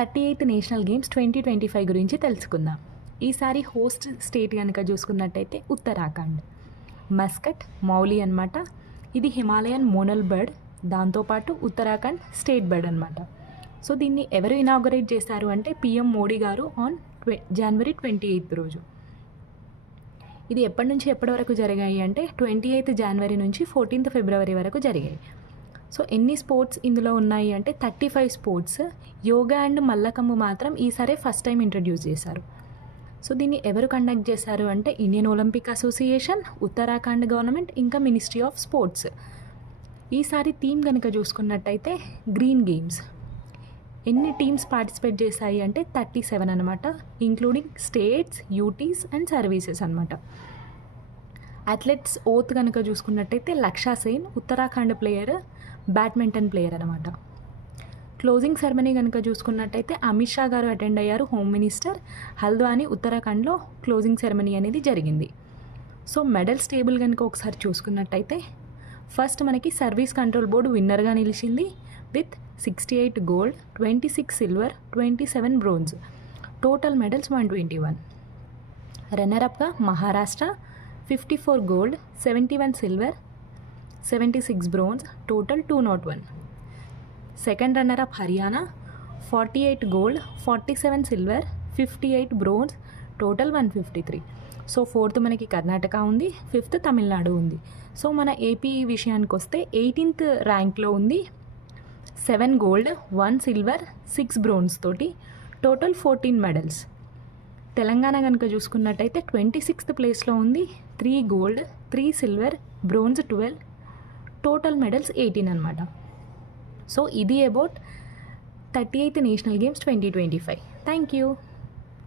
38th national games 2025 గురించి తెలుసుకుందాం. ఈసారి హోస్ట్ స్టేట్ కనుక చూసుకున్నట్టయితే ఉత్తరాఖండ్. మస్కట్ మౌలి అనమాట. ఇది హిమాలయన్ మోనల్ బర్డ్, దాంతోపాటు ఉత్తరాఖండ్ స్టేట్ బర్డ్ అనమాట. సో దీన్ని ఎవరు ఇనాగరేట్ చేశారు అంటే పిఎం మోడీ గారు ఆన్ జనవరి 28 రోజు. ఇది ఎప్పటి నుంచి ఎప్పటి వరకు జరిగాయి అంటే 28 జనవరి నుంచి 14 ఫిబ్రవరి వరకు జరిగాయి. సో ఎన్ని స్పోర్ట్స్ ఇందులో ఉన్నాయి అంటే 35 స్పోర్ట్స్. యోగా అండ్ మల్లకమ్ము మాత్రం ఈసారి ఫస్ట్ టైం ఇంట్రడ్యూస్ చేశారు. సో దీన్ని ఎవరు కండక్ట్ చేశారు అంటే Indian Olympic association, Uttarakhand government, ఇంకా మినిస్ట్రీ ఆఫ్ స్పోర్ట్స్. ఈసారి థీమ్ కనుక చూసుకున్నట్టయితే గ్రీన్ గేమ్స్. ఎన్ని టీమ్స్ పార్టిసిపేట్ చేశాయి అంటే 37 అనమాట, including states, UTs and services అనమాట. అథ్లెట్స్ ఓత్ కనుక చూసుకున్నట్టయితే లక్షా Sen, Uttarakhand player, badminton player అనమాట. క్లోజింగ్ సెరమనీ కనుక చూసుకున్నట్టయితే అమిత్ షా గారు అటెండ్ అయ్యారు, హోమ్ మినిస్టర్. హల్ద్వాని ఉత్తరాఖండ్లో క్లోజింగ్ సెరమనీ అనేది జరిగింది. సో మెడల్స్ టేబుల్ కనుక ఒకసారి చూసుకున్నట్టయితే ఫస్ట్ మనకి సర్వీస్ కంట్రోల్ బోర్డు విన్నర్గా నిలిచింది with 68 gold, 26 silver, 27 bronze. Total medals 121. రన్నరప్గా Maharashtra 54 gold, 71 silver, 76 bronze, total 201. Second runner up Haryana 48 gold, 47 silver, 58 bronze, total 153. So fourth మనకి కర్ణాటక ఉంది, ఫిఫ్త్ తమిళనాడు ఉంది. సో మన ఏపీ విషయానికి వస్తే 18th ర్యాంక్లో ఉంది, 7 గోల్డ్, 1 సిల్వర్, 6 బ్రోంజ్ తోటి టోటల్ 14 మెడల్స్. తెలంగాణ కనుక చూసుకున్నట్టయితే 26th ప్లేస్లో ఉంది, 3 gold, 3 silver, bronze 12, total medals 18 అనమాట. సో ఇది about 38th national games 2025. Thank you.